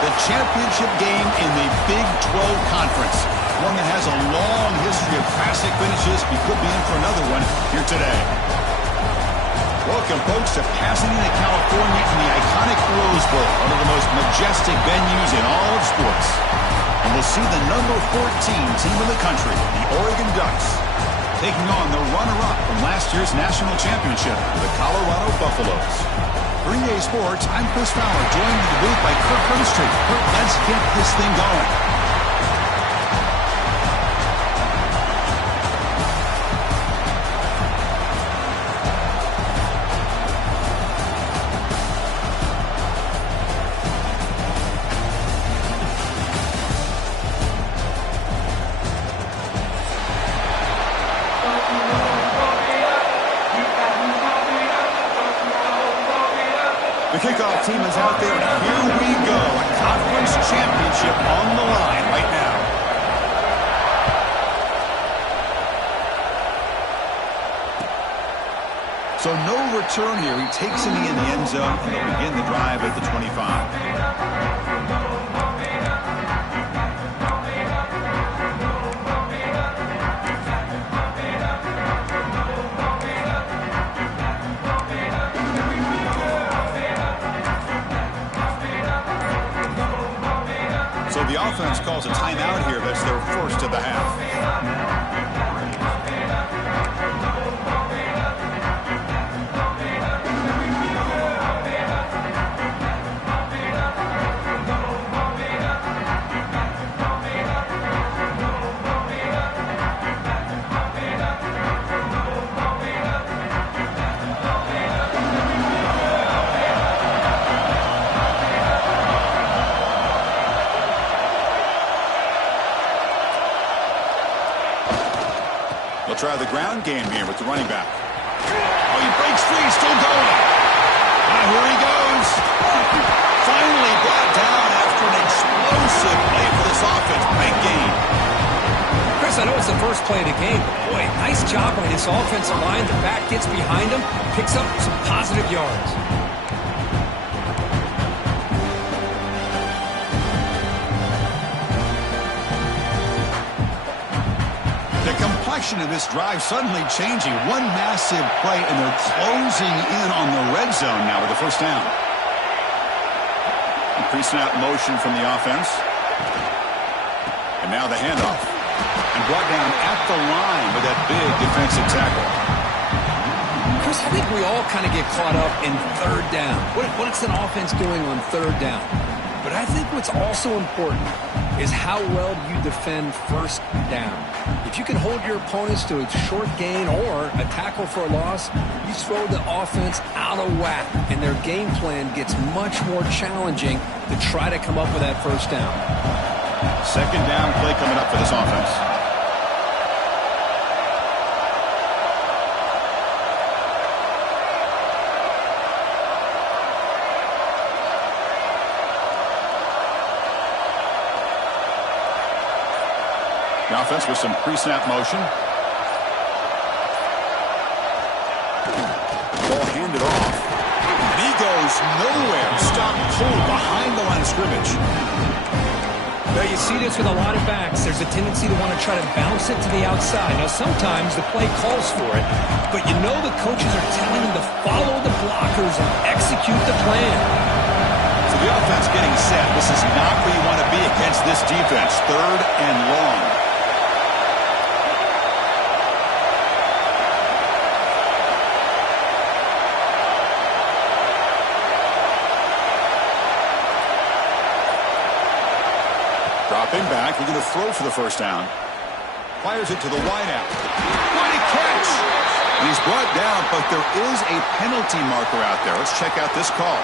the championship game in the Big 12 Conference. One that has a long history of classic finishes. We could be in for another one here today. Welcome, folks, to Pasadena, California in the iconic Rose Bowl, one of the most majestic venues in all of sports. And we'll see the number 14 team in the country, the Oregon Ducks, taking on the runner-up from last year's national championship, the Colorado Buffaloes. For EA Sports, I'm Chris Fowler, joined in the booth by Kirk Herbstreit. Kirk, let's get this thing going. The kickoff team is out there, and here we go. A conference championship on the line right now. So no return here. He takes it in the end zone, and they'll begin the drive at the 25. So the offense calls a timeout here. That's their first of the half. They'll try the ground game here with the running back. Oh, he breaks free, still going. Here he goes. Finally brought down after an explosive play for this offense. Big game. Chris, I know it's the first play of the game, but boy, nice job by this offensive line. The back gets behind him, picks up some positive yards. The complexion of this drive suddenly changing. One massive play, and they're closing in on the red zone now with the first down. Pre-snap motion from the offense. And now the handoff. And brought down at the line with that big defensive tackle. Chris, I think we all kind of get caught up in third down. What's an offense doing on third down? But I think what's also important is how well you defend first down. If you can hold your opponents to a short gain or a tackle for a loss, you throw the offense out of whack, and their game plan gets much more challenging to try to come up with that first down. Second down play coming up for this offense. The offense with some pre-snap motion. Ball handed off. And he goes nowhere. Stop pulled behind the line of scrimmage. Now you see this with a lot of backs. There's a tendency to want to try to bounce it to the outside. Now sometimes the play calls for it, but you know the coaches are telling them to follow the blockers and execute the plan. So the offense getting set. This is not where you want to be against this defense. Third and long. Dropping back, we're going to throw for the first down. Fires it to the wideout. What a catch! And he's brought down, but there is a penalty marker out there. Let's check out this call.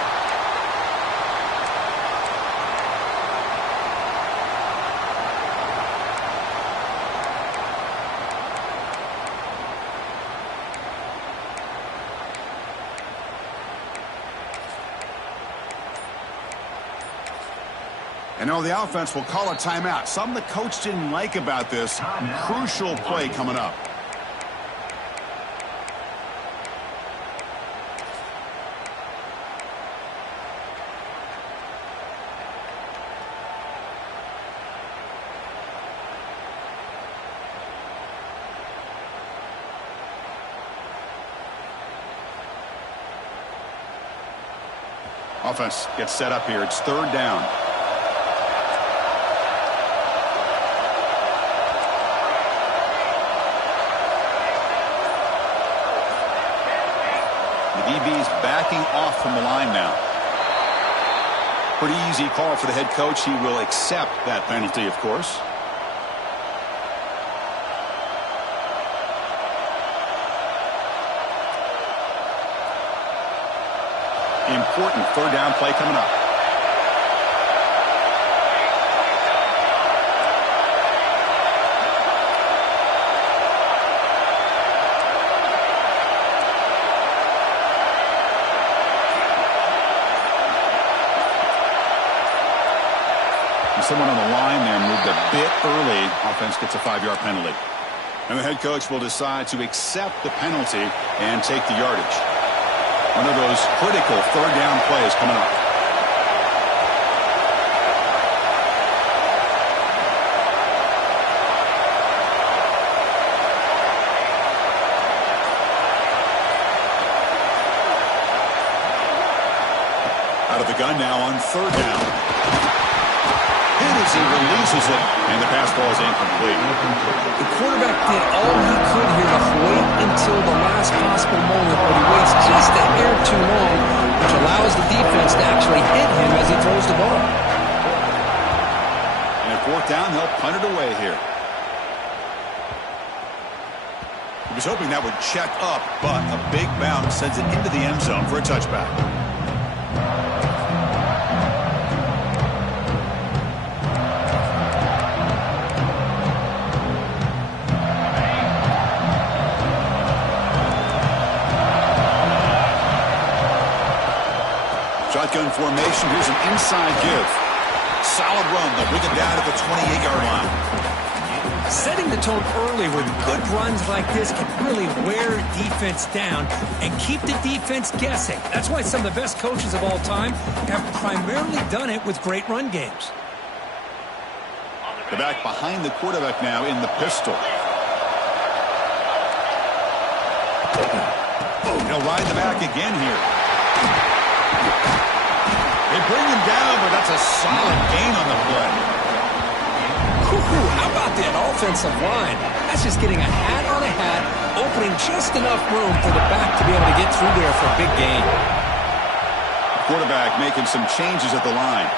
And now the offense will call a timeout. Something the coach didn't like about this. Crucial play coming up. Offense gets set up here. It's third down. The DB's backing off from the line now. Pretty easy call for the head coach. He will accept that penalty, of course. Important third down play coming up. Someone on the line there moved a bit early. Offense gets a 5-yard penalty. And the head coach will decide to accept the penalty and take the yardage. One of those critical third down plays coming up. Out of the gun now on third down. As he releases it, and the pass ball is incomplete. The quarterback did all he could here to wait until the last possible moment, but he waits just a hair too long, which allows the defense to actually hit him as he throws the ball. And at fourth down, they'll punt it away here. He was hoping that would check up, but a big bounce sends it into the end zone for a touchback. Shotgun formation. Here's an inside give. Solid run. They'll bring it down at the 28-yard line. Setting the tone early with good runs like this can really wear defense down and keep the defense guessing. That's why some of the best coaches of all time have primarily done it with great run games. The back behind the quarterback now in the pistol. He'll ride the back again here. They bring him down, but that's a solid gain on the play. How about that offensive line? That's just getting a hat on a hat, opening just enough room for the back to be able to get through there for a big gain. Quarterback making some changes at the line.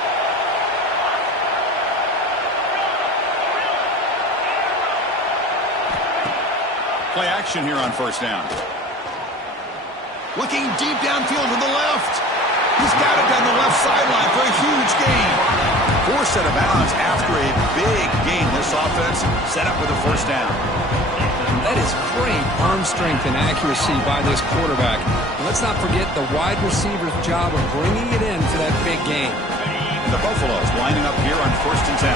Play action here on first down. Looking deep downfield to the left. He's got it down the left sideline for a huge gain. Forced out of bounds after a big gain. This offense set up with a first down. That is great arm strength and accuracy by this quarterback. And let's not forget the wide receiver's job of bringing it in for that big gain. And the Buffaloes lining up here on first and 10.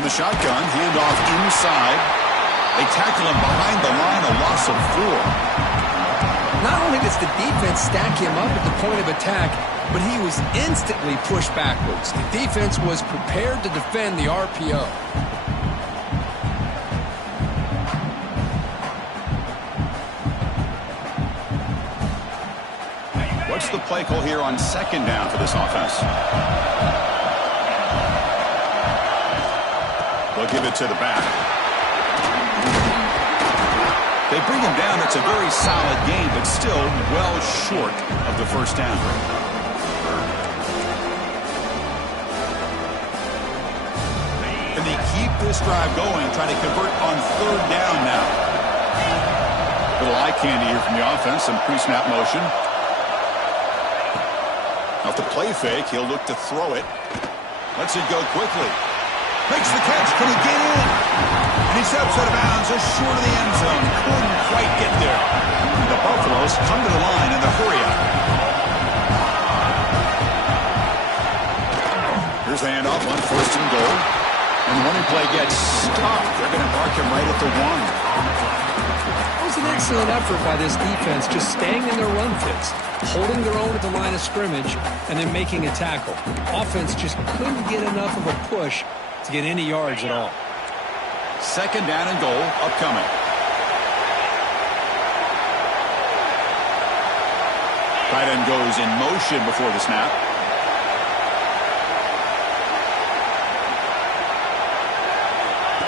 The shotgun, handoff inside. They tackle him behind the line, a loss of 4. Not only does the defense stack him up at the point of attack, but he was instantly pushed backwards. The defense was prepared to defend the RPO. What's the play call here on second down for this offense? They'll give it to the back. They bring him down. It's a very solid game, but still well short of the first down. And they keep this drive going, trying to convert on third down now. Little eye candy here from the offense, some pre-snap motion. Off the play fake, he'll look to throw it. Lets it go quickly. Makes the catch. Can he get in? And he steps out of bounds just short of the end zone. Couldn't quite get there. The Buffaloes come to the line in the hurry-up. Here's the handoff on first and goal. And the running play gets stopped. They're going to mark him right at the 1. That was an excellent effort by this defense, just staying in their run fits, holding their own at the line of scrimmage, and then making a tackle. Offense just couldn't get enough of a push to get any yards at all. Second down and goal upcoming. Tight end goes in motion before the snap.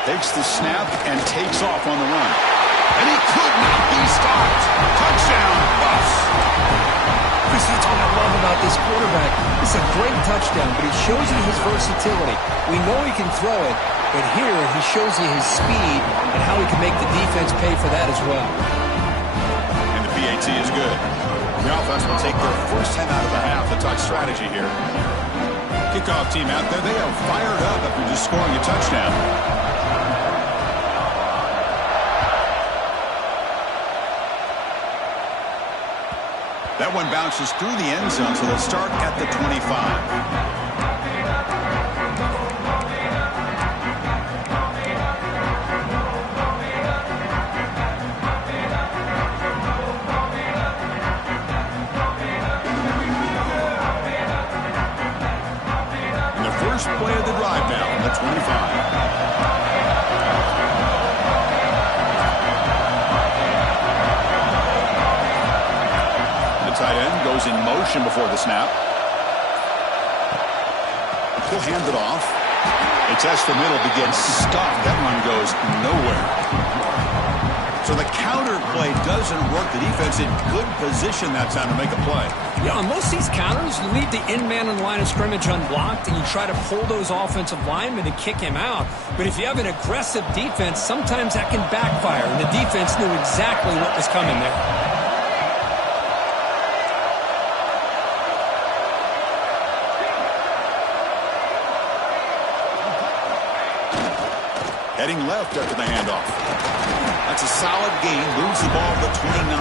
Takes the snap and takes off on the run. And he could not be stopped. Touchdown, Buffs. Chris, that's what I love about this quarterback. It's a great touchdown, but he shows you his versatility. We know he can throw it, but here he shows you his speed and how he can make the defense pay for that as well. And the PAT is good. The offense will take their first 10 out of the half to talk strategy here. Kickoff team out there, they are fired up after just scoring a touchdown. That one bounces through the end zone, so they'll start at the 25. First play of the drive now on the 25. The tight end goes in motion before the snap. He'll hand it off. A test the middle begins stuffed. That run goes nowhere. So the counter play doesn't work. The defense in good position that time to make a play. Yeah, on most of these counters, you leave the in man on the line of scrimmage unblocked, and you try to pull those offensive linemen and kick him out. But if you have an aggressive defense, sometimes that can backfire, and the defense knew exactly what was coming there. Heading left after the handoff. That's a solid gain. Moves the ball to the 29.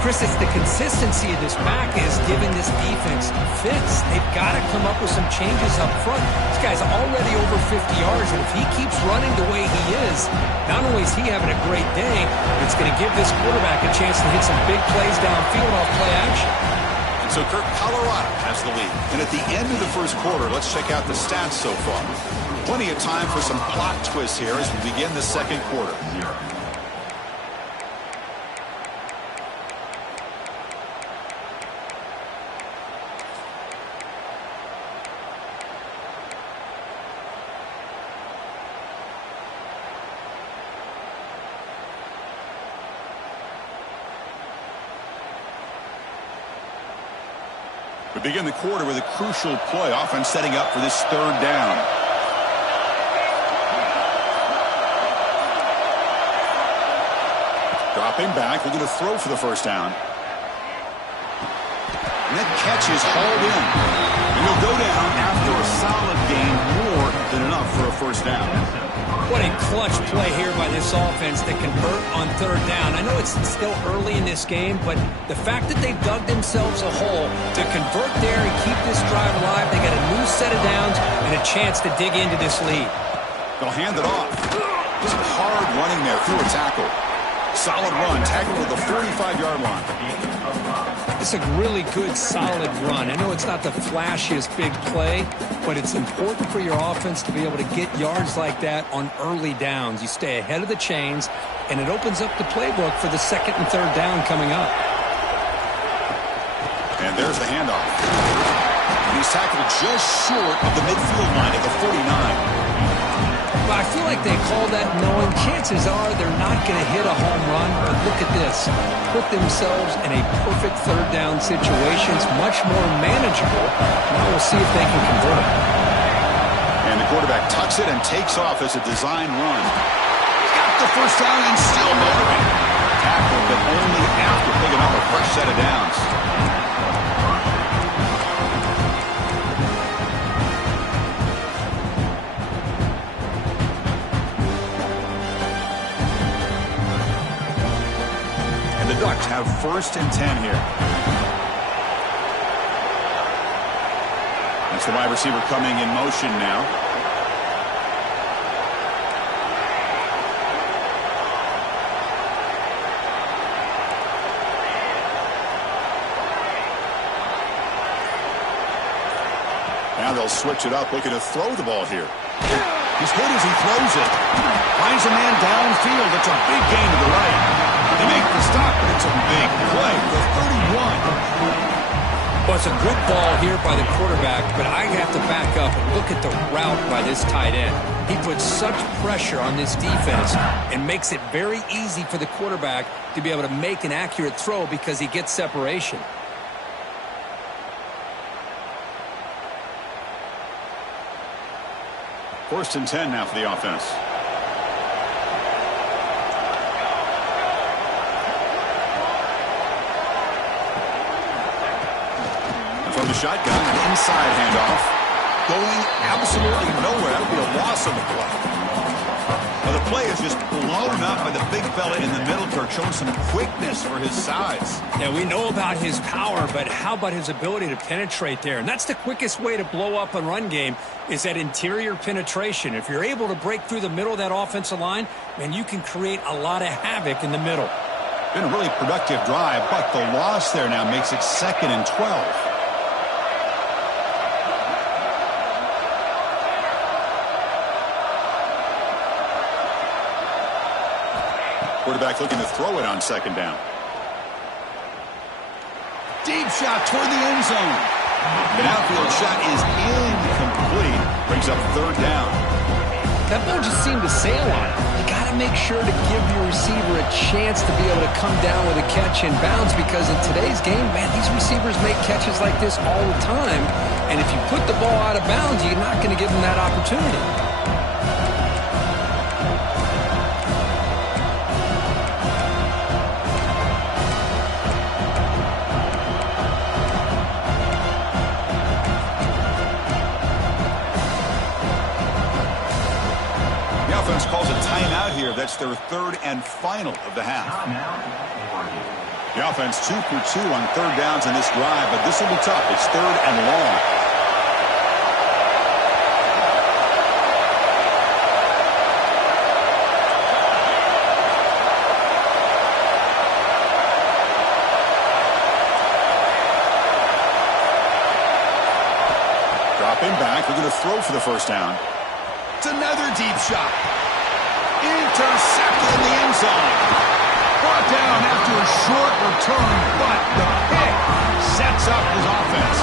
Chris, it's the consistency of this back is giving this defense fits. They've got to come up with some changes up front. This guy's already over 50 yards, and if he keeps running the way he is, not only is he having a great day, it's going to give this quarterback a chance to hit some big plays downfield off play action. And so Colorado has the lead. And at the end of the first quarter, let's check out the stats so far. Plenty of time for some plot twists here as we begin the second quarter. We begin the quarter with a crucial play. Offense setting up for this third down. Dropping back, looking to throw for the first down. And that catch is hauled in. And he'll go down after a solid gain, more than enough for a first down. What a clutch play here by this offense to convert on third down. I know it's still early in this game, but the fact that they dug themselves a hole to convert there and keep this drive alive, they got a new set of downs and a chance to dig into this lead. They'll hand it off. Just hard running there through a tackle. Solid run, tackled at the 45-yard line. It's a really good, solid run. I know it's not the flashiest big play, but it's important for your offense to be able to get yards like that on early downs. You stay ahead of the chains, and it opens up the playbook for the second and third down coming up. And there's the handoff. He's tackled just short of the midfield line at the 49. Well, I feel like they call that knowing chances are they're not going to hit a home run, but look at this. Put themselves in a perfect third down situation. It's much more manageable. Now we'll see if they can convert it. And the quarterback tucks it and takes off as a design run. Got the first down and still motoring. Tackled, but only after picking up a fresh set of downs. The Ducks have first and 10 here. That's the wide receiver coming in motion now. Now they'll switch it up, looking to throw the ball here. He's hit as he throws it. Finds a man downfield. It's a big gain to the right. They make the stop, but it's a big play for 31. Well, it's a good ball here by the quarterback, but I have to back up and look at the route by this tight end. He puts such pressure on this defense and makes it very easy for the quarterback to be able to make an accurate throw because he gets separation. First and 10 now for the offense. From the shotgun, an inside handoff. Going absolutely nowhere. That would be a loss on the play. Well, the play is just blown up by the big fella in the middle, Kirk, showing some quickness for his size. Yeah, we know about his power, but how about his ability to penetrate there? And that's the quickest way to blow up a run game is that interior penetration. If you're able to break through the middle of that offensive line, man, you can create a lot of havoc in the middle. Been a really productive drive, but the loss there now makes it 2nd and 12. Quarterback looking to throw it on 2nd down. Deep shot toward the end zone. An outfield shot is incomplete. Brings up 3rd down. That ball just seemed to sail on it. You got to make sure to give your receiver a chance to be able to come down with a catch in bounds because in today's game, man, these receivers make catches like this all the time. And if you put the ball out of bounds, you're not going to give them that opportunity. Calls a timeout here. That's their 3rd and final of the half. The offense 2 for 2 on 3rd downs in this drive, but this will be tough. It's 3rd and long. Dropping back. We're going to throw for the 1st down. It's another deep shot. Intercepted in the end zone. Brought down after a short return, but the pick sets up his offense.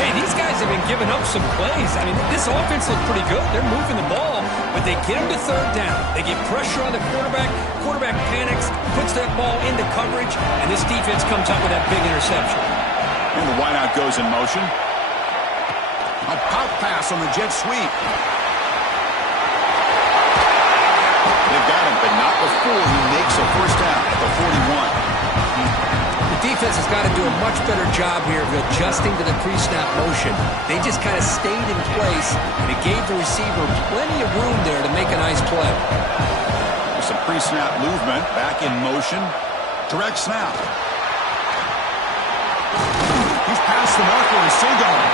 Hey, these guys have been giving up some plays. I mean, this offense looked pretty good. They're moving the ball, but they get him to 3rd down. They get pressure on the quarterback. Quarterback panics, puts that ball into coverage, and this defense comes up with that big interception. And the wideout goes in motion. A pop pass on the jet sweep. They've got him, but not before he makes a 1st down at the 41. The defense has got to do a much better job here of adjusting to the pre-snap motion. They just kind of stayed in place, and it gave the receiver plenty of room there to make a nice play. There's some pre-snap movement, back in motion. Direct snap. He's past the marker and still going.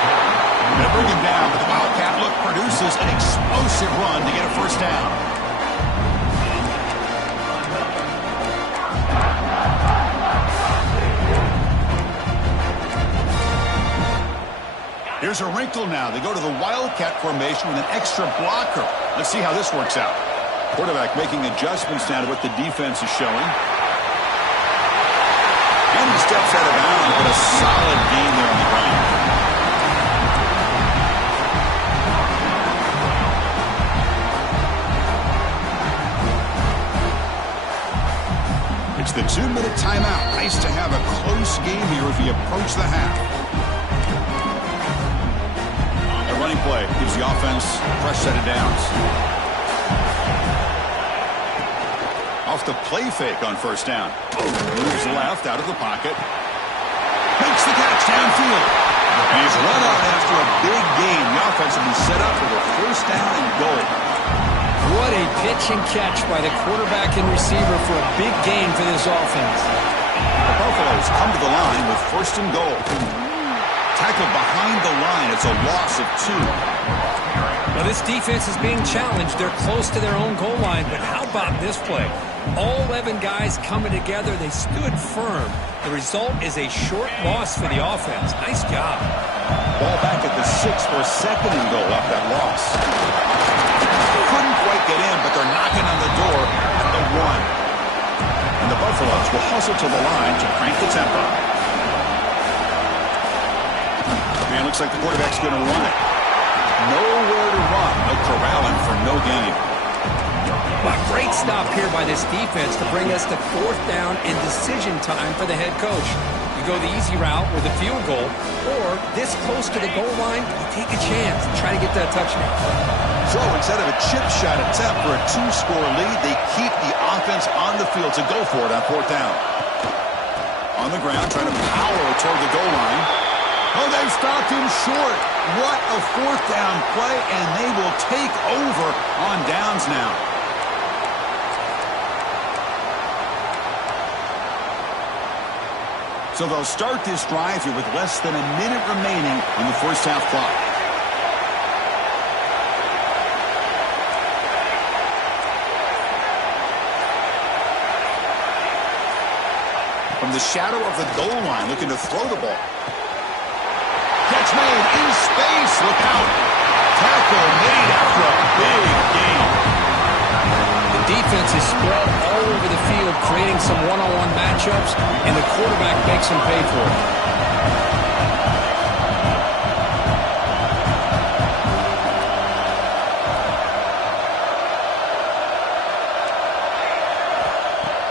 They bring him down, but the Wildcat look produces an explosive run to get a 1st down. Here's a wrinkle now. They go to the Wildcat formation with an extra blocker. Let's see how this works out. Quarterback making adjustments now to what the defense is showing. And he steps out of bounds, but a solid gain there on the ground. It's the 2-minute timeout. Nice to have a close game here as we approach the half. Running play gives the offense a fresh set of downs. Off the play fake on 1st down. Moves left out of the pocket. Makes the catch downfield. And he's run out after a big gain. The offense will be set up for the 1st down and goal. What a pitch and catch by the quarterback and receiver for a big gain for this offense. The Buffaloes come to the line with 1st and goal. Tackled behind the line. It's a loss of 2. Well, this defense is being challenged. They're close to their own goal line, but how about this play? All 11 guys coming together. They stood firm. The result is a short loss for the offense. Nice job. Ball back at the 6 for 2nd and goal off that loss. Couldn't quite get in, but they're knocking on the door at the 1. And the Buffaloes will hustle to the line to crank the tempo. And looks like the quarterback's going to run it. Nowhere to run. No corralling for no gain. Well, great stop here by this defense to bring us to 4th down and decision time for the head coach. You go the easy route with a field goal, or this close to the goal line, you take a chance and try to get that touchdown. So instead of a chip shot attempt for a 2-score lead, they keep the offense on the field to go for it on 4th down. On the ground, trying to power toward the goal line. Oh, they've stopped him short. What a 4th down play, and they will take over on downs now. So they'll start this drive here with less than a minute remaining on the first half clock. From the shadow of the goal line, looking to throw the ball. Catch made in space. Look out. Tackle made after a big gain. The defense is spread all over the field, creating some one-on-one matchups, and the quarterback makes them pay for it.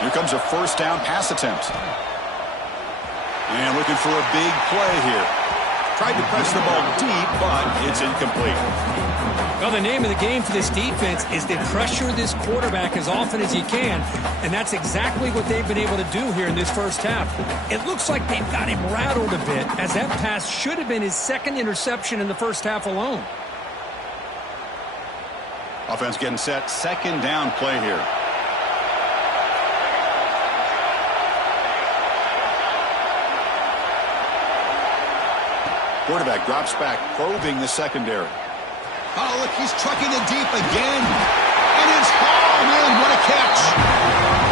Here comes a 1st down pass attempt. And looking for a big play here. Tried to press the ball deep, but it's incomplete. Well, the name of the game for this defense is to pressure this quarterback as often as you can, and that's exactly what they've been able to do here in this first half. It looks like they've got him rattled a bit, as that pass should have been his 2nd interception in the first half alone. Offense getting set. 2nd down play here. Quarterback drops back, probing the secondary. Oh, look, he's trucking it deep again. And it's hauled in. What a catch.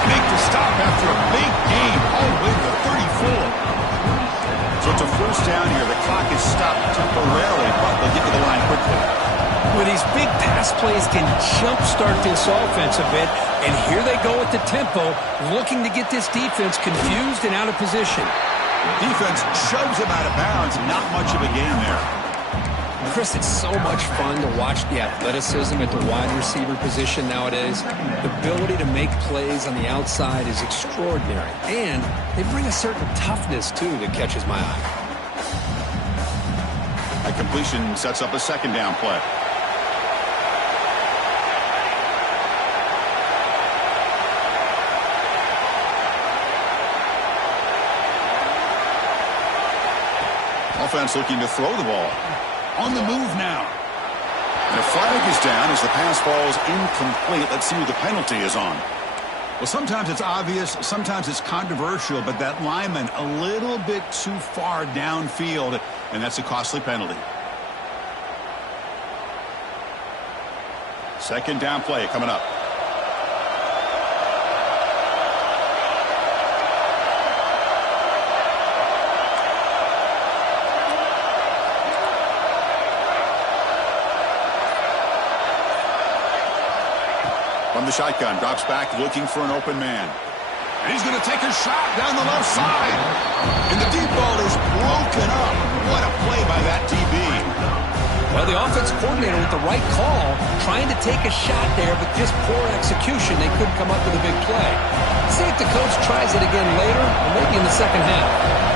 Make the stop after a big gain all the way to the 34. So it's a 1st down here. The clock is stopped temporarily, but they'll get to the line quickly. Well, these big pass plays can jumpstart this offense a bit, and here they go at the tempo, looking to get this defense confused and out of position. Defense shoves him out of bounds. Not much of a gain there. Chris, it's so much fun to watch the athleticism at the wide receiver position nowadays. The ability to make plays on the outside is extraordinary, and they bring a certain toughness, too, that catches my eye. That completion sets up a 2nd down play. Offense looking to throw the ball. On the move now. And a flag is down as the pass falls incomplete. Let's see who the penalty is on. Well, sometimes it's obvious, sometimes it's controversial, but that lineman a little bit too far downfield, and that's a costly penalty. 2nd down play coming up. From the shotgun, drops back, looking for an open man. And he's going to take a shot down the left side. And the deep ball is broken up. What a play by that DB. Well, the offense coordinator with the right call, trying to take a shot there, but just poor execution. They couldn't come up with a big play. See if the coach tries it again later, or maybe in the second half.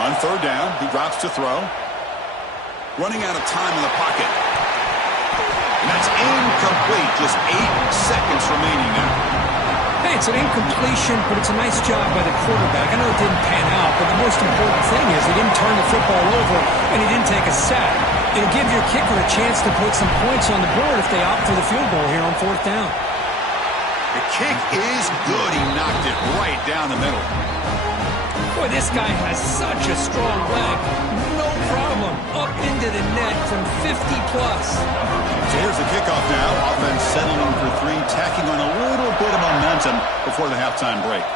On 3rd down, he drops to throw. Running out of time in the pocket. And that's incomplete. Just 8 seconds remaining now. Hey, it's an incompletion, but it's a nice job by the quarterback. I know it didn't pan out, but the most important thing is he didn't turn the football over and he didn't take a sack. It'll give your kicker a chance to put some points on the board if they opt for the field goal here on 4th down. The kick is good. He knocked it right down the middle. Boy, this guy has such a strong leg. from 50-plus. So here's the kickoff now. Offense settling for three, tacking on a little bit of momentum before the halftime break.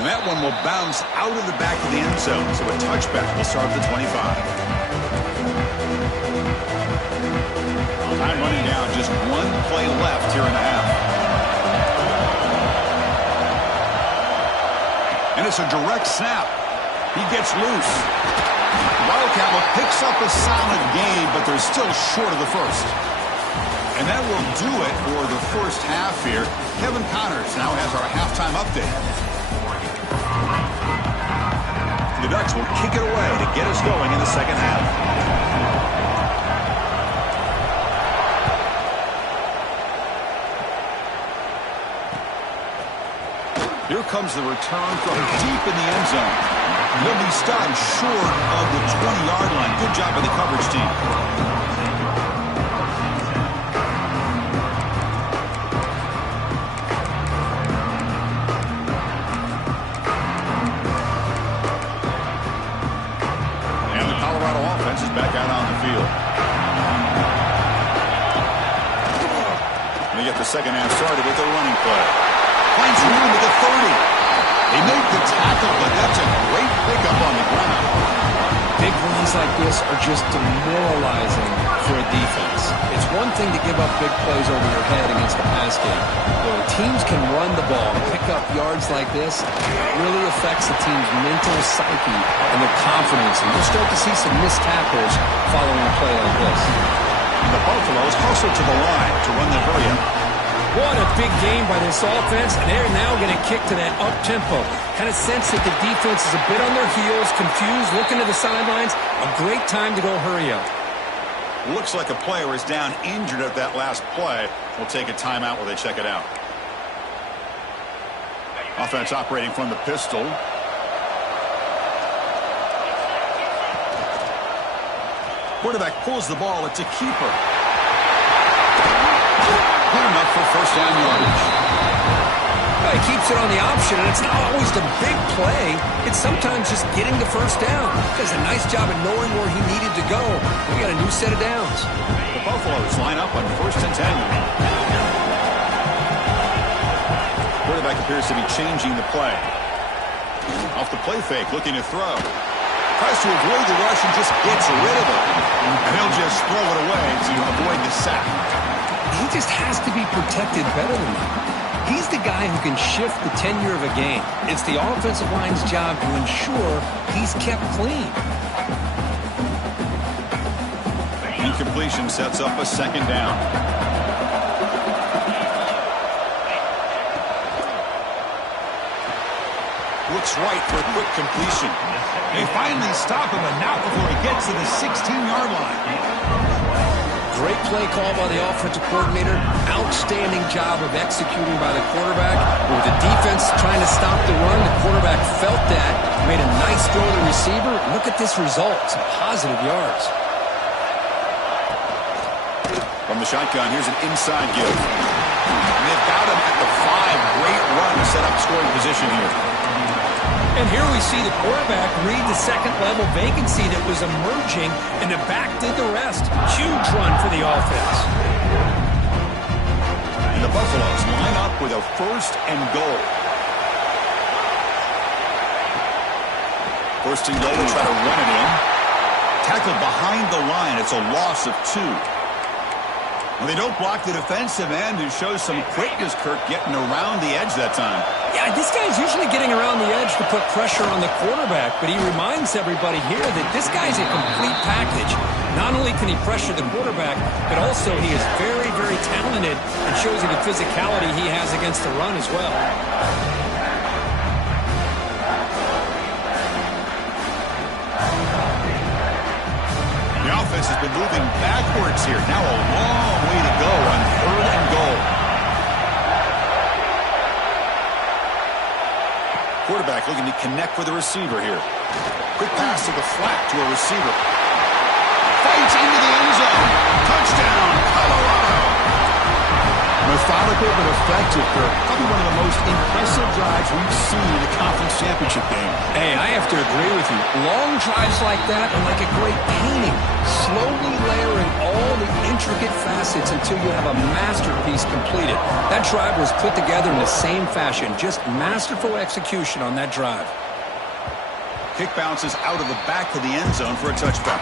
And that one will bounce out of the back of the end zone. So a touchback will start at the 25. Time running down. Just one play left here in the half. And it's a direct snap. He gets loose. Wildcat picks up a solid gain, but they're still short of the first. And that will do it for the first half here. Kevin Connors now has our halftime update. The Ducks will kick it away to get us going in the second half. Here comes the return from deep in the end zone. He'll be stopped short of the 20-yard line. Good job by the coverage team. And the Colorado offense is back out on the field. And they get the second half started with a running play. Finds room at the 30. They make the tackle, but that's a great pickup on the ground. Big runs like this are just demoralizing for a defense. It's one thing to give up big plays over your head against the pass game. When teams can run the ball and pick up yards like this, it really affects the team's mental psyche and their confidence. And you'll start to see some missed tackles following a play like this. And the Buffaloes hustle to the line to run the hurry-up. What a big game by this offense, and they're now going to kick to that up-tempo. Kind of sense that the defense is a bit on their heels, confused, looking to the sidelines. A great time to go hurry up. Looks like a player is down injured at that last play. We'll take a timeout while they check it out. Offense operating from the pistol. Quarterback pulls the ball. It's a keeper. Good enough for first down yardage. Well, he keeps it on the option, and it's not always the big play. It's sometimes just getting the first down. Does a nice job of knowing where he needed to go. We got a new set of downs. The Buffaloes line up on 1st and 10. Quarterback appears to be changing the play. Off the play fake, looking to throw. Tries to avoid the rush and just gets rid of it. And he'll just throw it away to avoid the sack. He just has to be protected better than that. He's the guy who can shift the tenure of a game. It's the offensive line's job to ensure he's kept clean. Incompletion sets up a second down. Looks right for a quick completion. They finally stop him, but not before he gets to the 16-yard line. Great play call by the offensive coordinator. Outstanding job of executing by the quarterback. With the defense trying to stop the run, the quarterback felt that. Made a nice throw to the receiver. Look at this result. Some positive yards. From the shotgun, here's an inside give. And they've got him at the 5. Great run to set up scoring position here. And here we see the quarterback read the second-level vacancy that was emerging, and the back did the rest. Huge run for the offense. And the Buffaloes line up with a 1st and goal. 1st and goal to try to run it in. Tackled behind the line. It's a loss of 2. Well, they don't block the defensive end, who shows some quickness, Kirk, getting around the edge that time. Yeah, this guy's usually getting around the edge to put pressure on the quarterback, but he reminds everybody here that this guy's a complete package. Not only can he pressure the quarterback, but also he is very, very talented and shows you the physicality he has against the run as well. The offense has been moving backwards here. Now a long way to go on 3rd and goal. Quarterback looking to connect with the receiver here. Quick pass to the flat to a receiver. Fights into the end zone. Touchdown, Colorado. Methodical but effective, Kirk. Probably one of the most impressive drives we've seen in a conference championship game. Hey, I have to agree with you. Long drives like that are like a great painting. Slowly layering all the intricate facets until you have a masterpiece completed. That drive was put together in the same fashion. Just masterful execution on that drive. Kick bounces out of the back of the end zone for a touchback.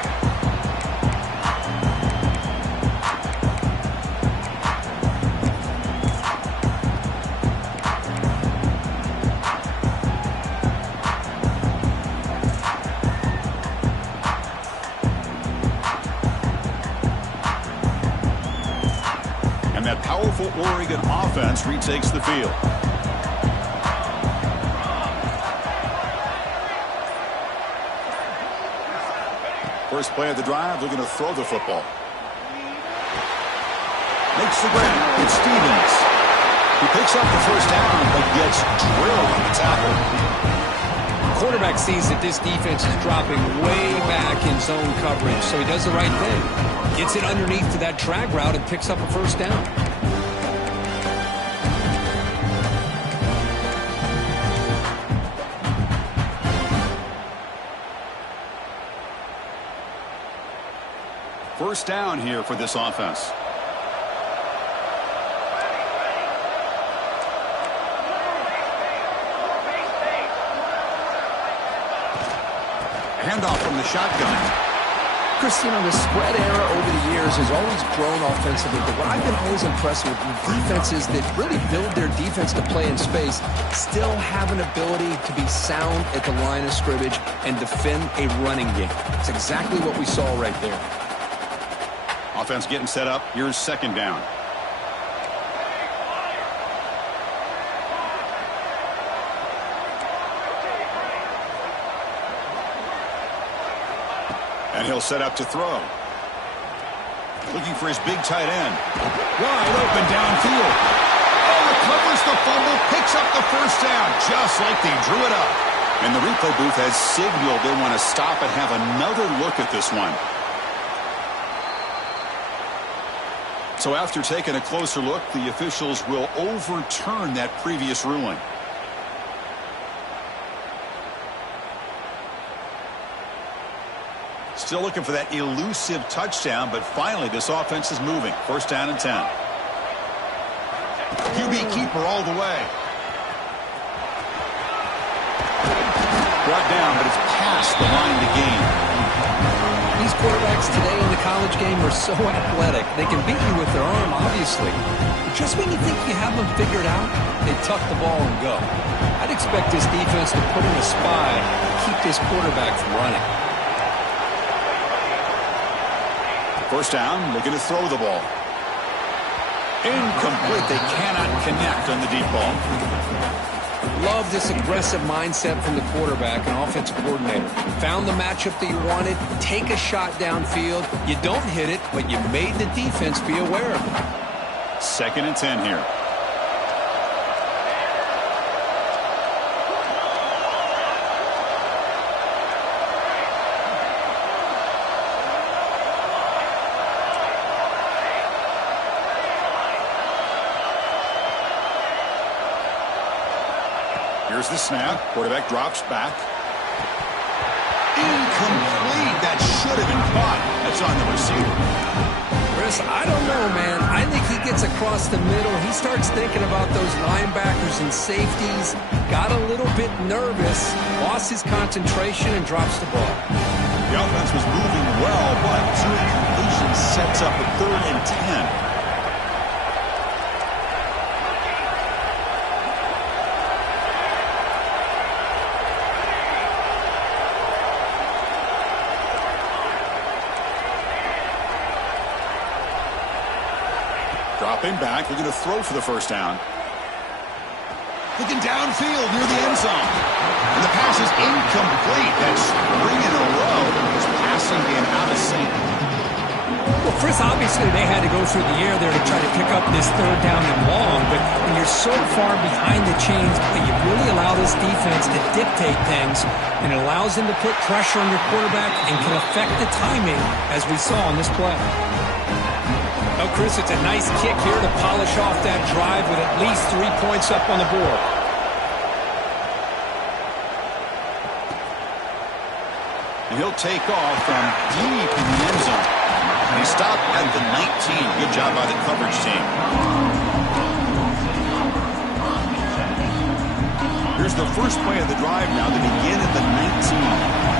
And that powerful Oregon offense retakes the field. First play of the drive, looking to throw the football. Makes the grab. It's Stevens. He picks up the first down, but gets drilled on the tackle. Quarterback sees that this defense is dropping way back in zone coverage, so he does the right thing. Gets it underneath to that drag route and picks up a first down. First down here for this offense. Handoff from the shotgun. Chris, you know, the spread era over the years has always grown offensively, but what I've been always impressed with defenses that really build their defense to play in space still have an ability to be sound at the line of scrimmage and defend a running game. It's exactly what we saw right there. Offense getting set up. Here's second down. And he'll set up to throw. Looking for his big tight end. Wide open downfield. Oh, recovers the fumble, picks up the first down, just like they drew it up. And the replay booth has signaled they want to stop and have another look at this one. So after taking a closer look, the officials will overturn that previous ruling. Still looking for that elusive touchdown, but finally this offense is moving. First down and 10. QB keeper all the way. Brought down, but it's past the line to gain. These quarterbacks today in the college game are so athletic. They can beat you with their arm, obviously. But just when you think you have them figured out, they tuck the ball and go. I'd expect this defense to put in a spy to keep this quarterback from running. First down, looking to throw the ball. Incomplete. They cannot connect on the deep ball. Love this aggressive mindset from the quarterback and offensive coordinator. Found the matchup that you wanted, take a shot downfield. You don't hit it, but you made the defense be aware of it. Second and 10 here. Here's the snap. Quarterback drops back. Incomplete. That should have been caught. That's on the receiver. Chris, I don't know, man. I think he gets across the middle. He starts thinking about those linebackers and safeties. Got a little bit nervous. Lost his concentration and drops the ball. The offense was moving well, but two incompletions sets up a 3rd and 10. Dropping back, looking to throw for the first down. Looking downfield near the end zone. And the pass is incomplete. That's 3 in a row. His passing game out of sync. Well, Chris, obviously they had to go through the air there to try to pick up this 3rd down and long, but when you're so far behind the chains, you really allow this defense to dictate things, and it allows them to put pressure on your quarterback and can affect the timing, as we saw on this play. Chris, it's a nice kick here to polish off that drive with at least 3 points up on the board. And he'll take off from deep in the end zone. And he stopped at the 19. Good job by the coverage team. Here's the first play of the drive now to begin at the 19.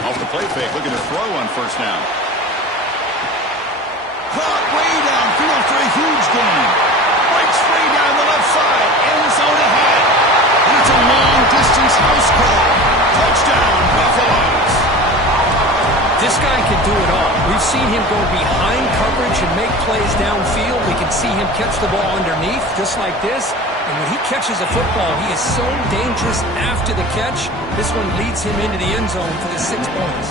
Off the play fake, looking to throw on first down. Caught way downfield for a huge gain. Breaks free down the left side. End zone ahead. And it's a long-distance house call. Touchdown, Buffaloes. This guy can do it all. We've seen him go behind coverage and make plays downfield. We can see him catch the ball underneath, just like this. And when he catches a football, he is so dangerous after the catch. This one leads him into the end zone for the 6 points.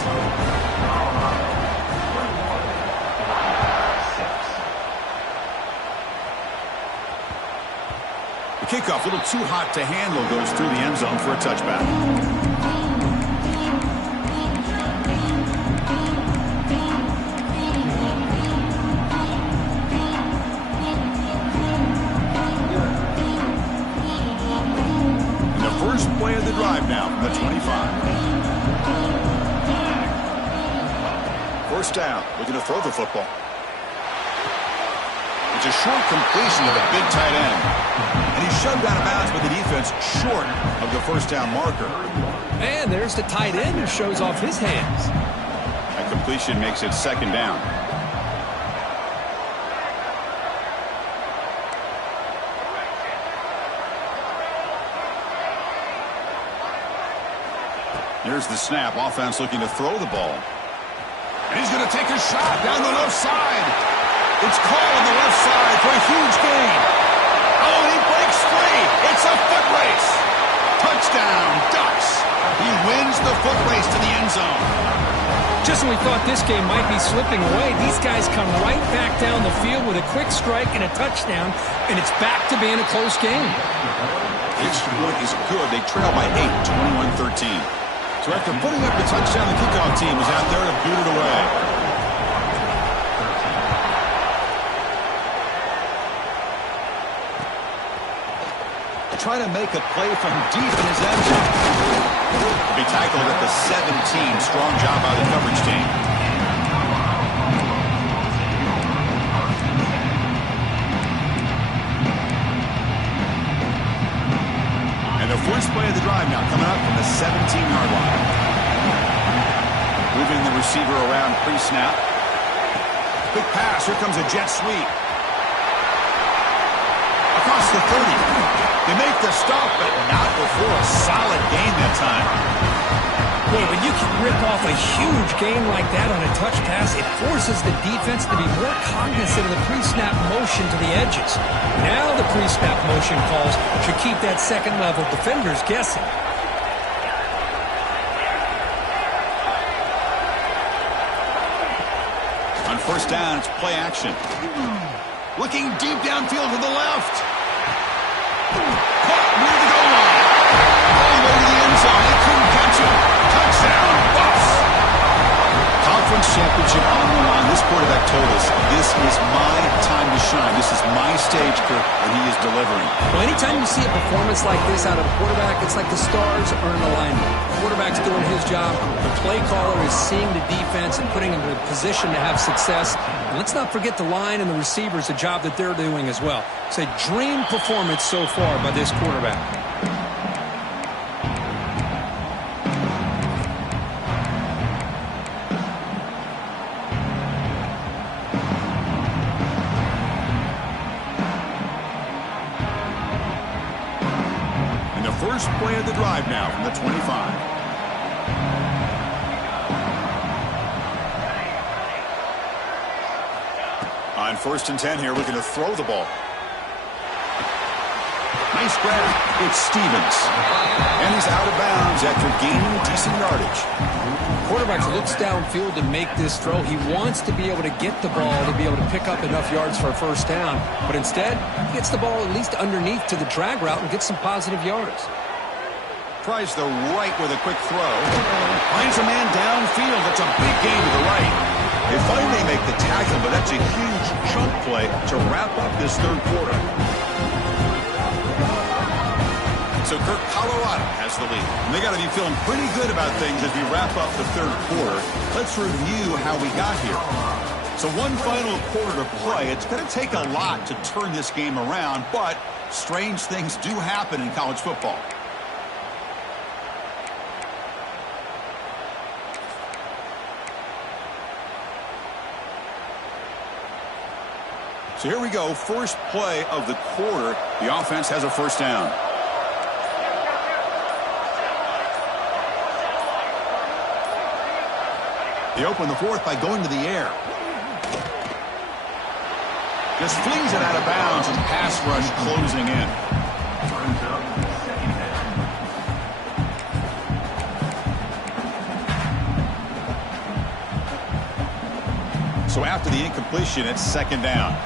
The kickoff, a little too hot to handle, goes through the end zone for a touchback. Play of the drive now from the 25. First down, looking to throw the football. It's a short completion to the big tight end. And he's shoved out of bounds with the defense short of the first down marker. And there's the tight end who shows off his hands. That completion makes it second down. Here's the snap. Offense looking to throw the ball. And he's going to take a shot down the left side. It's called on the left side for a huge gain. Oh, and he breaks free. It's a foot race. Touchdown, Ducks. He wins the foot race to the end zone. Just when we thought this game might be slipping away, these guys come right back down the field with a quick strike and a touchdown, and it's back to being a close game. Extra point is good. They trail by 8, 21-13. So after putting up the touchdown, the kickoff team is out there to boot it away. Trying to make a play from deep in his end zone. Be tackled at the 17. Strong job by the coverage team. And the first play of the drive now coming up from the 17-yard line. Moving the receiver around pre-snap. Quick pass. Here comes a jet sweep. Across the 30. They make the stop, but not before a solid gain that time. Boy, when you can rip off a huge gain like that on a touch pass, it forces the defense to be more cognizant of the pre-snap motion to the edges. Now the pre-snap motion calls should keep that second-level defenders guessing. On first down, it's play action. Looking deep downfield to the left. Caught near the goal line. All the way to the end zone. They couldn't catch him. Touchdown, Buffs. Conference championship on the line. This quarterback told us, this is my time to shine. This is my stage, Kirk, and he is delivering. Well, anytime you see a performance like this out of a quarterback, it's like the stars are in alignment. The quarterback's doing his job. The play caller is seeing the defense and putting him in a position to have success. And let's not forget the line and the receivers, the job that they're doing as well. It's a dream performance so far by this quarterback. And the first play of the drive now from the 25. On first and 10 here, looking to throw the ball. Nice grab. It's Stevens. And he's out of bounds after gaining decent yardage. Quarterback looks downfield to make this throw. He wants to be able to get the ball to be able to pick up enough yards for a first down. But instead, he gets the ball at least underneath to the drag route and gets some positive yards. tries the right with a quick throw. Finds a man downfield. That's a big gain to the right. They finally make the tackle, but that's a huge chunk play to wrap up this third quarter. So Colorado has the lead. And they got to be feeling pretty good about things as we wrap up the third quarter. Let's review how we got here. So one final quarter to play. It's going to take a lot to turn this game around, but strange things do happen in college football. So here we go, first play of the quarter. The offense has a first down. They open the fourth by going to the air. Just flings it out of bounds and pass rush closing in. So after the incompletion, it's second down.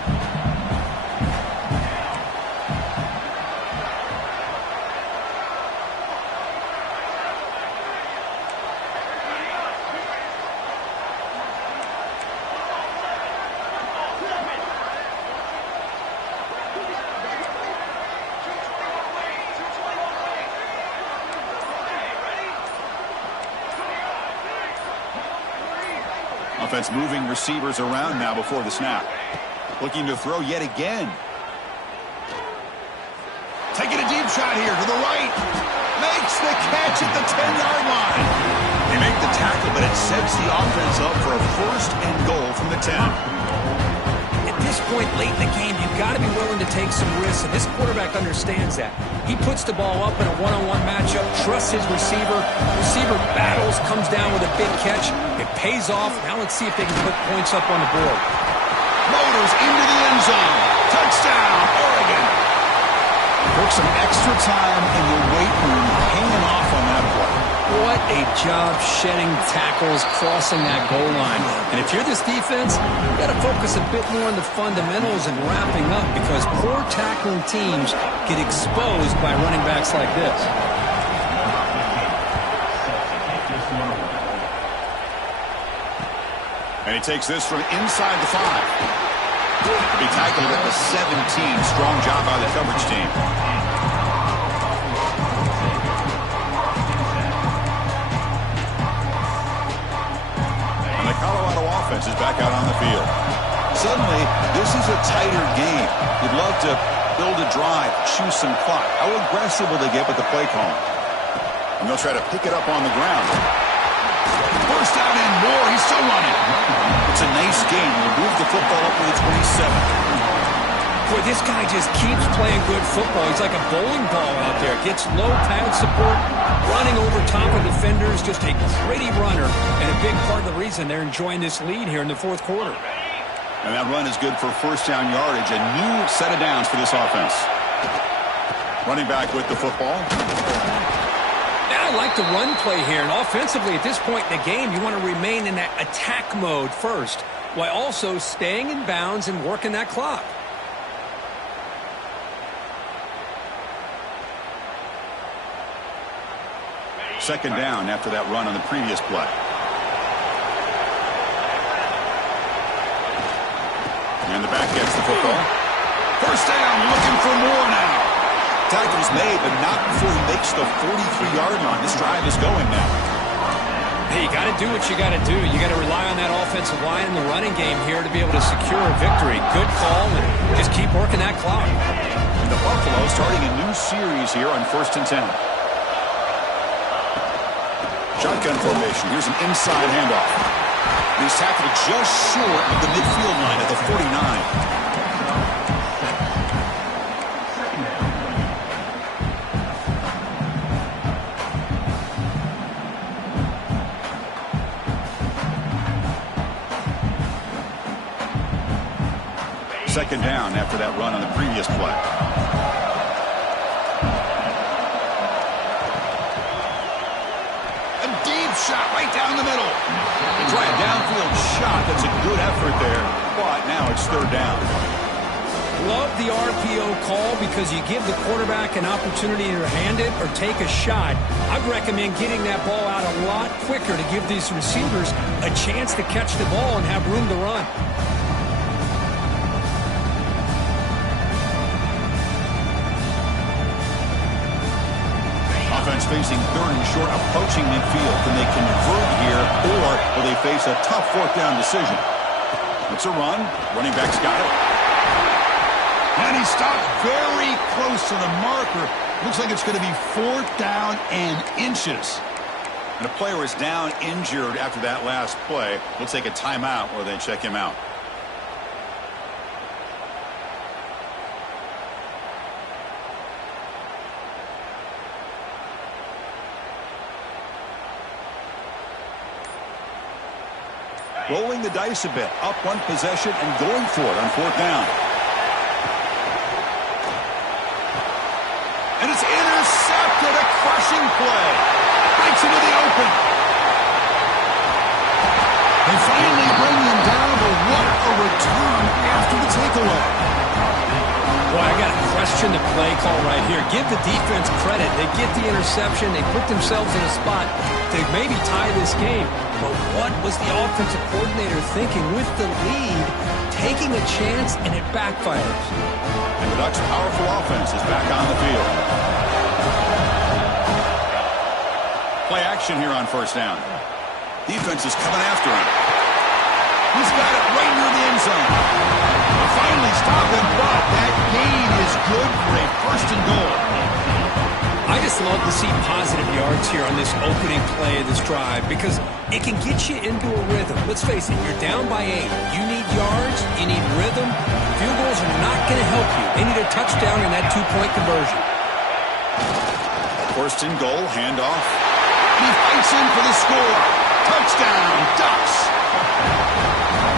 Offense moving receivers around now before the snap. Looking to throw yet again. Taking a deep shot here to the right. Makes the catch at the 10-yard line. They make the tackle, but it sets the offense up for a first and goal from the 10. At this point late in the game, you've got to be willing to take some risks, and this quarterback understands that. He puts the ball up in a one-on-one matchup, trusts his receiver. Receiver battles, comes down with a big catch. It pays off. Now let's see if they can put points up on the board. Motors into the end zone. Touchdown, Oregon. Took some extra time in the weight room hanging off on that play. What a job shedding tackles, crossing that goal line. And if you're this defense, you've got to focus a bit more on the fundamentals and wrapping up, because poor tackling teams get exposed by running backs like this. And he takes this from inside the 5. To be tackled at the 17. Strong job by the coverage team. And the Colorado offense is back out on the field. Suddenly, this is a tighter game. You'd love to build a drive, choose some clock. How aggressive will they get with the play call? And they'll try to pick it up on the ground. First down and more. He's still running. It's a nice game. We'll move the football up to the 27. Boy, this guy just keeps playing good football. He's like a bowling ball out there. Gets low pad support, running over top of defenders. Just a gritty runner, and a big part of the reason they're enjoying this lead here in the fourth quarter. And that run is good for first down yardage. A new set of downs for this offense. Running back with the football. I like the run play here, and offensively at this point in the game, you want to remain in that attack mode first, while also staying in bounds and working that clock. Second down after that run on the previous play. And the back gets the football. First down, looking for more now. Tackle's made, but not before he makes the 43-yard line. This drive is going now. Hey, you got to do what you got to do. You got to rely on that offensive line in the running game here to be able to secure a victory. Good call, and just keep working that clock. And the Buffalo starting a new series here on 1st and 10. Shotgun formation. Here's an inside handoff. He's tackled just short of the midfield line at the 49. Second down after that run on the previous play. A deep shot right down the middle. Try a downfield shot. That's a good effort there, but now it's third down. love the RPO call because you give the quarterback an opportunity to hand it or take a shot. I'd recommend getting that ball out a lot quicker to give these receivers a chance to catch the ball and have room to run. Offense facing third and short, approaching midfield. Can they convert here, or will they face a tough fourth down decision? It's a run. Running back's got it. And he stopped very close to the marker. Looks like it's going to be fourth down and inches. And the player is down injured after that last play. We'll take a timeout or then check him out. Rolling the dice a bit, up one possession and going for it on fourth down. And it's intercepted, a crushing play. Breaks into the open. They finally bring him down, but what a return after the takeaway. Boy, I got to question the play call right here. Give the defense credit. They get the interception. They put themselves in a spot to maybe tie this game. But what was the offensive coordinator thinking with the lead, taking a chance, and it backfires? And the Ducks' powerful offense is back on the field. Play action here on first down. Defense is coming after him. He's got it right near the end zone. They finally stop him, but that gain is good for a first and goal. I just love to see positive yards here on this opening play of this drive because it can get you into a rhythm. Let's face it, you're down by 8. You need yards, you need rhythm. Field goals are not going to help you. They need a touchdown in that 2-point conversion. First and goal, handoff. He fights in for the score. Touchdown, Ducks.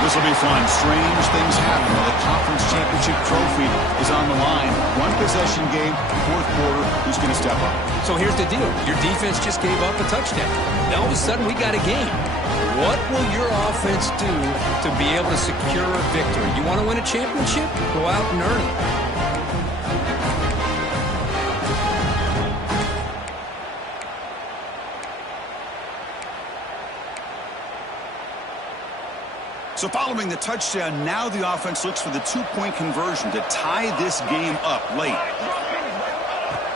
This will be fun. Strange things happen when the conference championship trophy is on the line. One possession game, fourth quarter, who's going to step up? So here's the deal. Your defense just gave up a touchdown. Now all of a sudden we got a game. What will your offense do to be able to secure a victory? You want to win a championship? Go out and earn it. So following the touchdown, now the offense looks for the 2-point conversion to tie this game up late.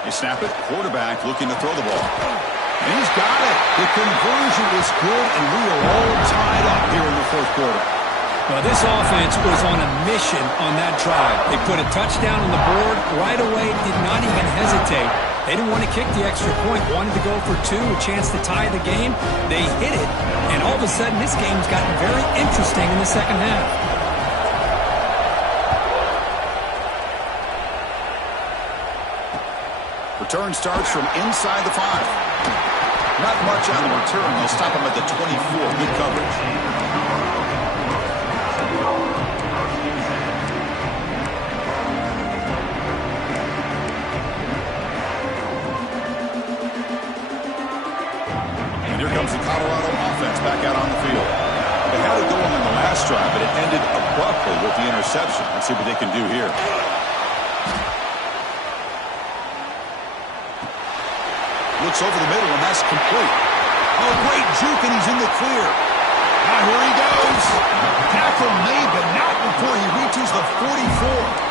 They snap it, quarterback looking to throw the ball. And he's got it. The conversion is good, and we are all tied up here in the fourth quarter. Well, this offense was on a mission on that drive. They put a touchdown on the board right away, did not even hesitate. They didn't want to kick the extra point, wanted to go for 2, a chance to tie the game. They hit it, and all of a sudden this game's gotten very interesting in the second half. Return starts from inside the 5. Not much on the return. They'll stop him at the 24. Good coverage. Here comes the Colorado offense back out on the field. They had it going on the last drive, but it ended abruptly with the interception. Let's see what they can do here. Looks over the middle, and that's complete. Oh, great juke, and he's in the clear. Now here he goes. Tackle made, but not before he reaches the 44.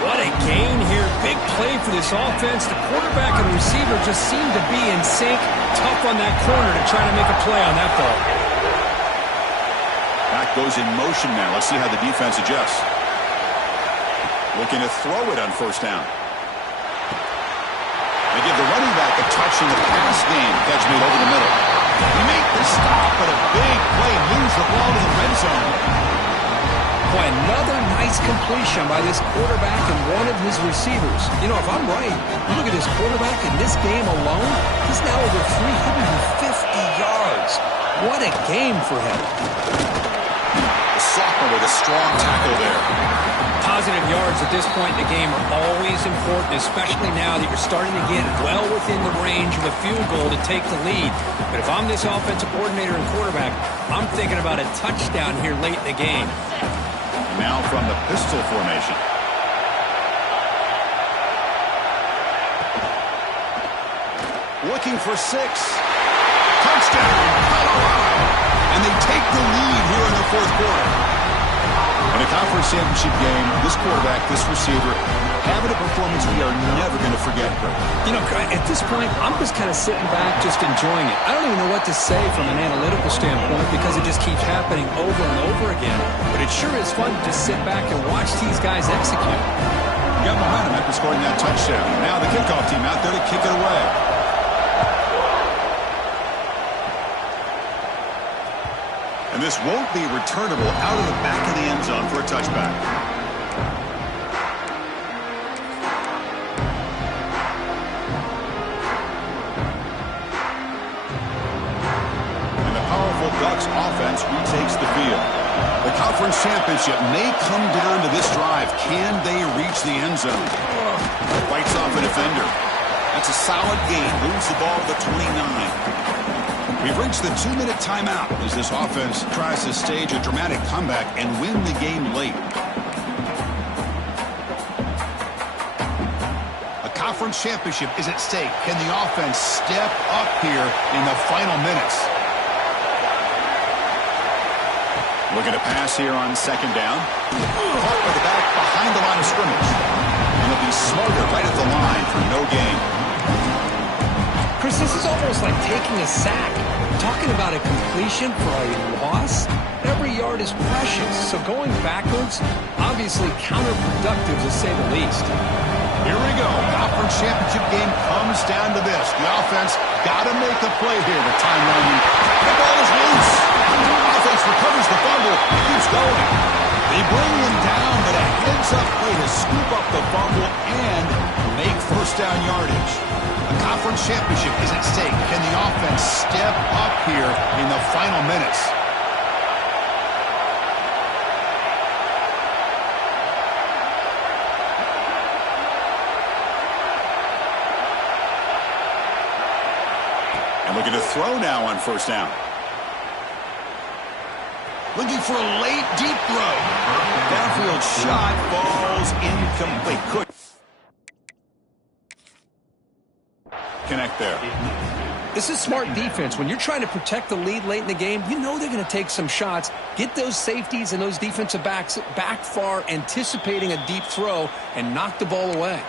What a gain here. Big play for this offense. The quarterback and receiver just seem to be in sync. Tough on that corner to try to make a play on that ball. Back goes in motion now. Let's see how the defense adjusts. Looking to throw it on first down. They give the running back a touch in the pass game. Catch made over the middle. He made the stop, but a big play moves the ball to the red zone. Boy, another nice completion by this quarterback and one of his receivers. You know, if I'm right, you look at this quarterback in this game alone, he's now over 350 yards. What a game for him. The sophomore with a strong tackle there. Positive yards at this point in the game are always important, especially now that you're starting to get well within the range of a field goal to take the lead. But if I'm this offensive coordinator and quarterback, I'm thinking about a touchdown here late in the game. Now from the pistol formation. Looking for 6. Touchdown, Colorado. And they take the lead here in the fourth quarter. In a conference championship game, this quarterback, this receiver, having a performance we are never going to forget. You know, at this point, I'm just kind of sitting back, just enjoying it. I don't even know what to say from an analytical standpoint because it just keeps happening over and over again. But it sure is fun to just sit back and watch these guys execute. You got momentum after scoring that touchdown. Now the kickoff team out there to kick it away. And this won't be returnable out of the back of the end zone for a touchback. And the powerful Ducks offense retakes the field. The conference championship may come down to this drive. Can they reach the end zone? Bites off a defender. That's a solid gain. Moves the ball to the 29. We've reached the 2-minute timeout as this offense tries to stage a dramatic comeback and win the game late. A conference championship is at stake. Can the offense step up here in the final minutes? Looking to pass here on second down. Caught by the back behind the line of scrimmage. And he'll be smarter right at the line for no gain. Chris, this is almost like taking a sack. Talking about a completion for a loss, every yard is precious. So going backwards, obviously counterproductive to say the least. Here we go. Conference championship game comes down to this. The offense got to make a play here. The time running. The ball is loose. The offense recovers the fumble. It keeps going. They bring him down, but a heads-up play to scoop up the fumble and make first down yardage. A conference championship is at stake. Can the offense step up here in the final minutes? And looking to throw now on first down. Looking for a late, deep throw. Downfield shot falls incomplete. Could connect there. This is smart defense. When you're trying to protect the lead late in the game, you know they're going to take some shots, get those safeties and those defensive backs back far, anticipating a deep throw, and knock the ball away.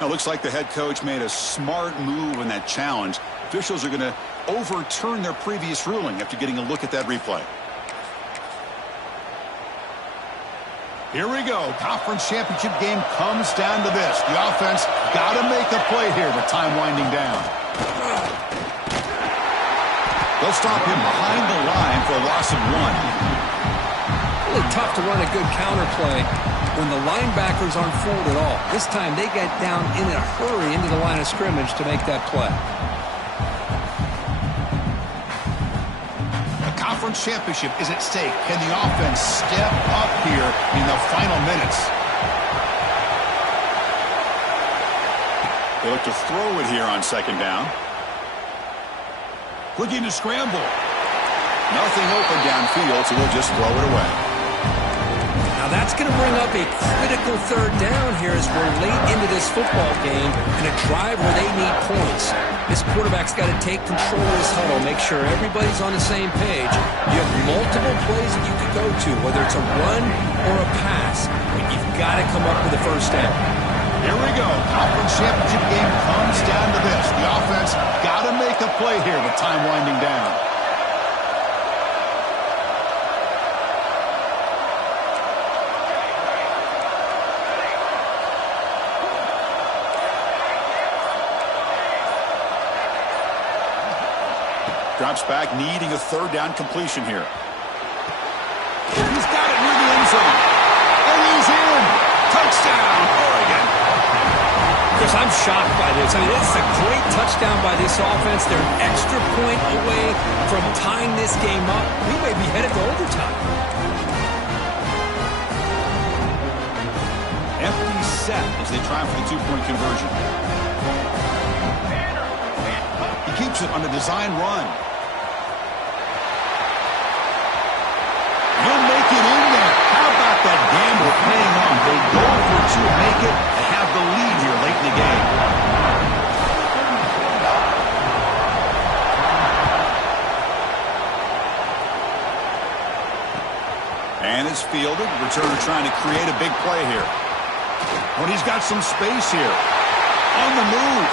Now, looks like the head coach made a smart move in that challenge. Officials are going to overturn their previous ruling after getting a look at that replay. Here we go. Conference championship game comes down to this. The offense got to make a play here with time winding down. They'll stop him behind the line for a loss of 1. Really tough to run a good counter play when the linebackers aren't fooled at all. This time they get down in a hurry into the line of scrimmage to make that play. Conference championship is at stake. Can the offense step up here in the final minutes? They look to throw it here on second down. Looking to scramble. Nothing open downfield, so they'll just throw it away. Now that's going to bring up a critical third down here as we're late into this football game in a drive where they need points. This quarterback's got to take control of this huddle, make sure everybody's on the same page. You have multiple plays that you could go to, whether it's a run or a pass, but you've got to come up with a first down. Here we go. Conference championship game comes down to this. The offense got to make a play here with time winding down. Drops back, needing a third down completion here. He's got it near the end zone. And he's in. Touchdown, Oregon. Chris, I'm shocked by this. I mean, this is a great touchdown by this offense. They're an extra point away from tying this game up. We may be headed to overtime. Empty set as they try for the two-point conversion. He keeps it on a design run. He'll make it in there. fielded. Returner trying to create a big play here. When he's got some space here. On the move.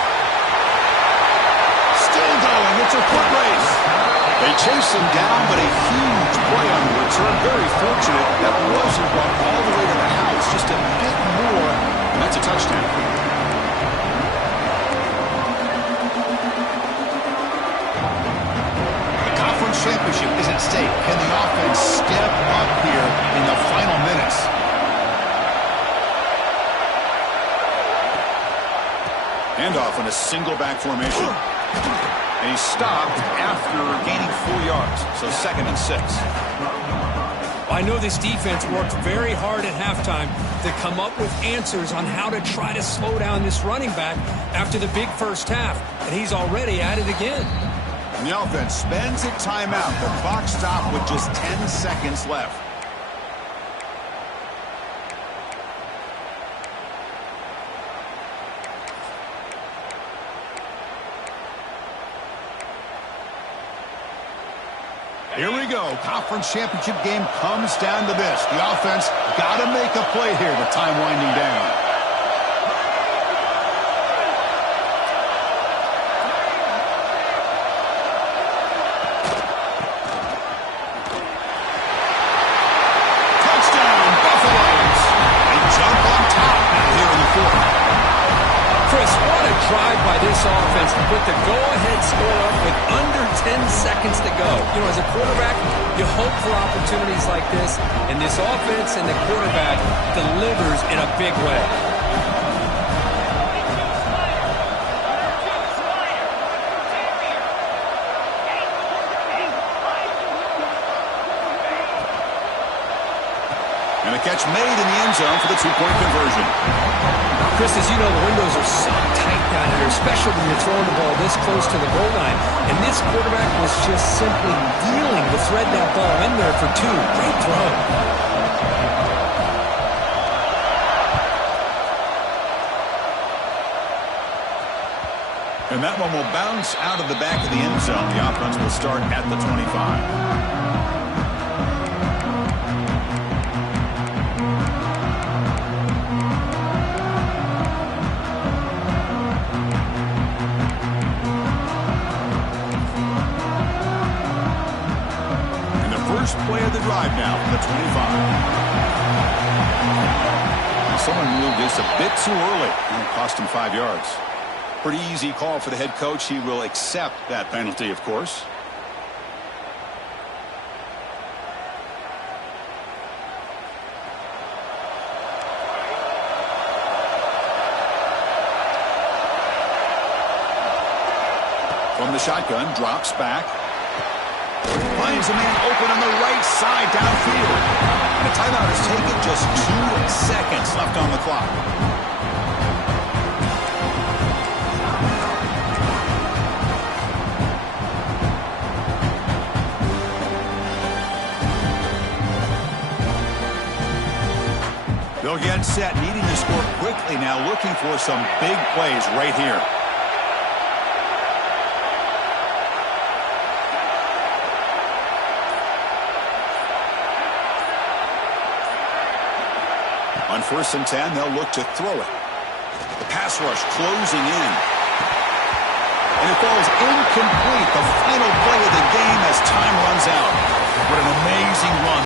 Still going. It's a foot race. They chase him down, but a huge play on the return. Very fortunate that wasn't brought all the way to the house. Just a bit more, and that's a touchdown. The conference championship is at stake. Can the offense step up here in the final minutes? Handoff in a single back formation. And he stopped after gaining 4 yards. So 2nd and 6. I know this defense worked very hard at halftime to come up with answers on how to try to slow down this running back after the big first half. And he's already at it again. And the offense spends a timeout. The clock stopped with just 10 seconds left. Here we go. Conference championship game comes down to this. The offense got to make a play here with time winding down. Touchdown, Buffaloes. They jump on top now here in the 4th. Chris, what a drive by this offense to put the go-ahead score up with under 10 seconds to go. You know, as a quarterback, you hope for opportunities like this, and this offense and the quarterback delivers in a big way. And a catch made in the end zone for the 2-point conversion. Chris, as you know, the windows are so tight down here, especially when you're throwing the ball this close to the goal line. And this quarterback was just simply dealing to thread that ball in there for 2. Great throw. And that one will bounce out of the back of the end zone. The offense will start at the 25. First play of the drive now from the 25. Someone moved this a bit too early, and it cost him 5 yards. Pretty easy call for the head coach. He will accept that penalty, of course. From the shotgun, drops back. Finds a man open on the right side downfield. And the timeout is taken. Just 2 seconds left on the clock. They'll get set, needing to score quickly now, looking for some big plays right here. On 1st and 10, they'll look to throw it. The pass rush closing in. And it falls incomplete. The final play of the game as time runs out. What an amazing run.